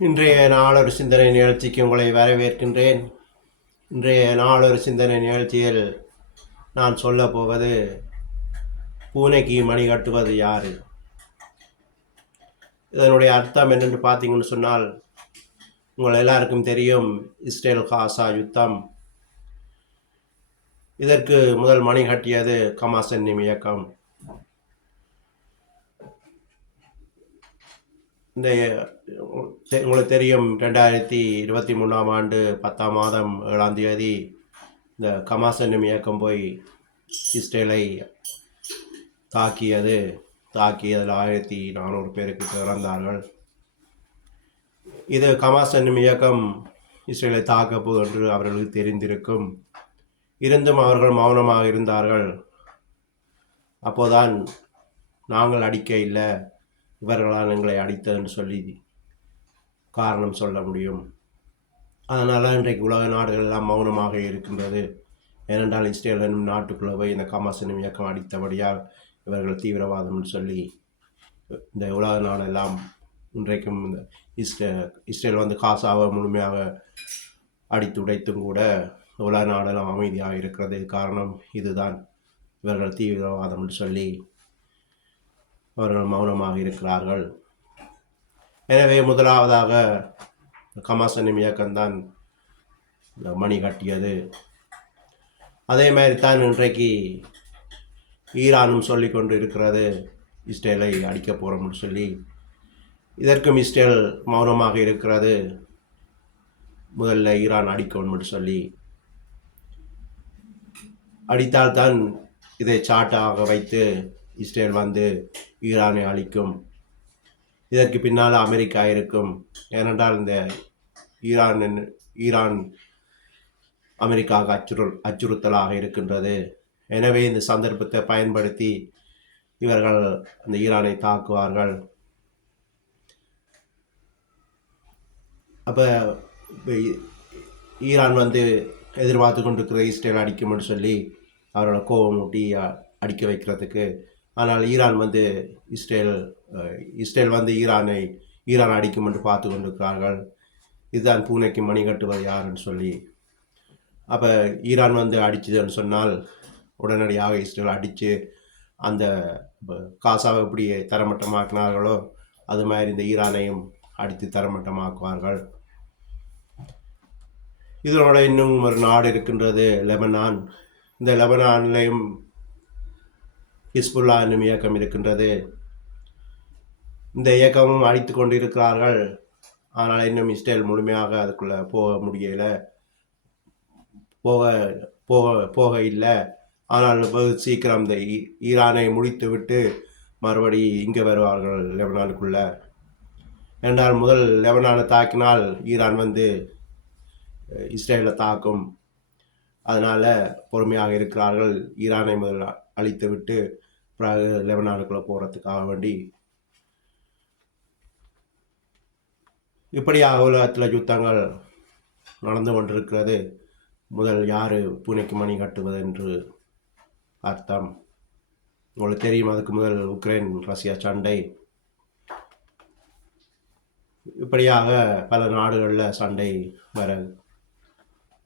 இன்றைய நாளொரு சிந்தனை நிகழ்ச்சிக்கு உங்களை வரவேற்கின்றேன். இன்றைய நாளொரு சிந்தனை நிகழ்ச்சியில் நான் சொல்லப் போவது பூனைக்கு மணி கட்டுவது யாரு. இதனுடைய அர்த்தம் என்னென்று பார்த்தீங்கன்னு சொன்னால், உங்கள் எல்லாருக்கும் தெரியும் இஸ்ரேல் காசா யுத்தம். இதற்கு முதல் மணி கட்டியது ஹமாஸ் என்னும் இயக்கம். இந்த உங்களுக்கு தெரியும் 2023ஆம் ஆண்டு 10ஆம் மாதம் 7ஆம் தேதி இந்த ஹமாஸ் என்னும் இயக்கம் போய் இஸ்ரேலை தாக்கியதில் 1400 பேருக்கு இறந்தார்கள். இது ஹமாஸ் என்னும் இயக்கம் இஸ்ரேலை தாக்கப்போது என்று அவர்களுக்கு தெரிந்திருக்கும். இருந்தும் அவர்கள் மௌனமாக இருந்தார்கள். அப்போதான் நாங்கள் அடிக்க இல்லை, இவர்களால் எங்களை அடித்ததுன்னு சொல்லி காரணம் சொல்ல முடியும். அதனால் இன்றைக்கு உலக நாடுகள் எல்லாம் மௌனமாக இருக்கின்றது. ஏனென்றால் இஸ்ரேல் என்னும் நாட்டுக்குள்ளே போய் இந்த ஹமாஸ் என்னும் இயக்கம் அடித்தபடியால் இவர்கள் தீவிரவாதம்னு சொல்லி இந்த உலக நாடெல்லாம் இன்றைக்கும் இந்த இஸ்ரேல் வந்து காசாவை முழுமையாக அடித்து உடைத்தும் கூட உலக நாடெல்லாம் அமைதியாக இருக்கிறது. காரணம் இதுதான், இவர்கள் தீவிரவாதம் என்று சொல்லி அவர்கள் மௌனமாக இருக்கிறார்கள். எனவே முதலாவதாக ஹமாஸ் என்னும் இயக்கம்தான் மணி கட்டியது. அதே மாதிரி தான் இன்றைக்கு ஈரானும் சொல்லி கொண்டு இருக்கிறது இஸ்ரேலை அடிக்க போகிறோம்னு சொல்லி. இதற்கும் இஸ்ரேல் மௌனமாக இருக்கிறது. முதல்ல ஈரான் அடிக்கணும்னு சொல்லி அடித்தால்தான் இதை சாட்டாக வைத்து இஸ்ரேல் வந்து ஈரானை அழிக்கும். இதற்கு பின்னால் அமெரிக்கா இருக்கும். ஏனென்றால் இந்த ஈரான் அமெரிக்காவுக்கு அச்சுறுத்தலாக இருக்கின்றது. எனவே இந்த சந்தர்ப்பத்தை பயன்படுத்தி இவர்கள் அந்த ஈரானை தாக்குவார்கள். அப்போ ஈரான் வந்து எதிர்பார்த்து கொண்டிருக்கிற இஸ்ரேல் அடிக்கும்னு சொல்லி அவரோட கோபம் ஊட்டி அடிக்க வைக்கிறதுக்கு. ஆனால் ஈரான் வந்து இஸ்ரேல் வந்து ஈரான் அடிக்கும் என்று பார்த்து கொண்டிருக்கிறார்கள். இதுதான் பூனைக்கு மணி கட்டுவது யாருன்னு சொல்லி. அப்போ ஈரான் வந்து அடிச்சதுன்னு சொன்னால் உடனடியாக இஸ்ரேல் அடித்து அந்த காசாவை எப்படி தரமட்டமாக்கினார்களோ அது மாதிரி இந்த ஈரானையும் அடித்து தரமட்டமாக்குவார்கள். இதனோட இன்னும் ஒரு நாடு இருக்கின்றது, லெபனான். இந்த லெபனான்லேயும் ஹிஸ்புல்லா என்னும் இயக்கம் இருக்கின்றது. இந்த இயக்கமும் அழித்து கொண்டு இருக்கிறார்கள். ஆனால் இன்னும் இஸ்ரேல் முழுமையாக அதுக்குள்ளே போக முடியலை, போக இல்லை. ஆனால் சீக்கிரம் இந்த ஈரானை முடித்து விட்டு மறுபடி இங்கே வருவார்கள் லெபனானுக்குள்ள. என்றால் முதல் லெபனானை தாக்கினால் ஈரான் வந்து இஸ்ரேலை தாக்கும். அதனால் பொறுமையாக இருக்கிறார்கள். ஈரானை முதல் அழித்து விட்டு பிறகு லெபனானுக்குள்ளே போகிறதுக்காக வேண்டி. இப்படியாக உலகத்தில் யுத்தங்கள் நடந்து கொண்டிருக்கிறது. முதல் யார் பூனைக்கு மணி கட்டுவது என்று அர்த்தம். உங்களுக்கு தெரியும், அதுக்கு முதல் உக்ரைன் ரஷ்யா சண்டை. இப்படியாக பல நாடுகளில் சண்டை வர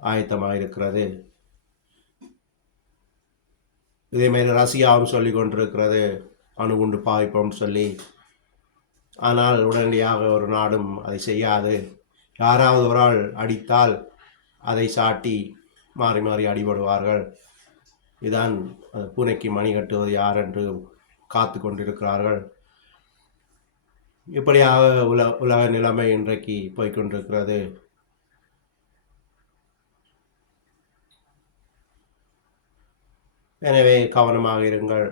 ஆயத்தமாக இருக்கிறது. இதேமாரி ரஷ்யாவும் சொல்லி கொண்டிருக்கிறது அணுகுண்டு பாய்ப்போம்னு சொல்லி. ஆனால் உடனடியாக ஒரு நாடும் அதை செய்யாது. யாராவது ஒரு ஆள் அடித்தால் அதை சாட்டி மாறி மாறி அடிபடுவார்கள். இதான் பூனைக்கு மணி கட்டுவது யார் என்று காத்து கொண்டிருக்கிறார்கள். இப்படியாக உலக நிலைமை இன்றைக்கு போய்கொண்டிருக்கிறது. எனவே கவனமாக இருங்கள்.